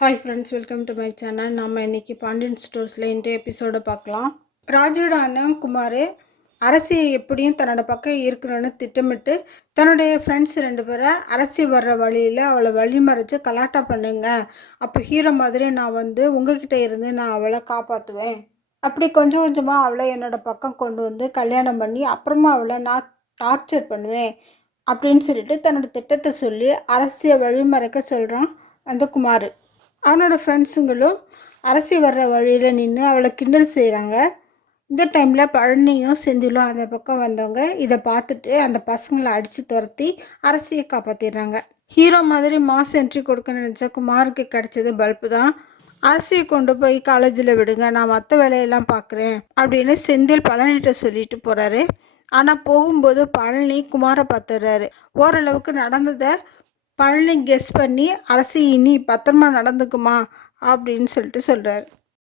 Hi friends, welcome to my channel. நம்ம இன்றைக்கி பாண்டியன் ஸ்டோர்ஸில் இன்றைய எபிசோடை பார்க்கலாம். ராஜுவோட அண்ணன் குமார் அரசியை எப்படியும் தன்னோட பக்கம் இருக்கணும்னு திட்டமிட்டு தன்னுடைய ஃப்ரெண்ட்ஸ் 2 பேரை அரசி வர்ற வழியில் அவளை வழிமறைச்சு கலாட்டா பண்ணுங்க. அப்போ ஹீரோ மாதிரி நான் உங்ககிட்ட இருந்து நான் அவளை காப்பாற்றுவேன். அப்படி கொஞ்சம் கொஞ்சமாக அவளை என்னோடய பக்கம் கொண்டு வந்து கல்யாணம் பண்ணி அப்புறமா அவளை நான் டார்ச்சர் பண்ணுவேன் அப்படின்னு சொல்லிட்டு தன்னோட திட்டத்தை சொல்லி அரசியை வழிமறைக்க சொல்கிறான் அந்த குமார். அவனோட ஃப்ரெண்ட்ஸுங்களும் அரசி வர்ற வழியில் நின்று அவளை கிண்டல் செய்கிறாங்க. இந்த டைமில் பழனியும் செந்திலும் அந்த பக்கம் வந்தவங்க இதை பார்த்துட்டு அந்த பசங்களை அடித்து துரத்தி அரசியை காப்பாற்றிடுறாங்க. ஹீரோ மாதிரி மாஸ் என்ட்ரி கொடுக்க நினச்ச குமாருக்கு கிடைச்சது பல்பு தான். அரசியை கொண்டு போய் காலேஜில் விடுங்க, நான் மற்ற வேலையெல்லாம் பார்க்குறேன் அப்படின்னு செந்தில் பழனிகிட்ட சொல்லிட்டு போகிறாரு. ஆனால் போகும்போது பழனி குமாரை பார்த்துடுறாரு. ஓரளவுக்கு நடந்ததை பழனி கெஸ் பண்ணி அரசி இனி பத்திரமா நடந்துக்குமா அப்படின்னு சொல்லிட்டு சொல்கிறார்.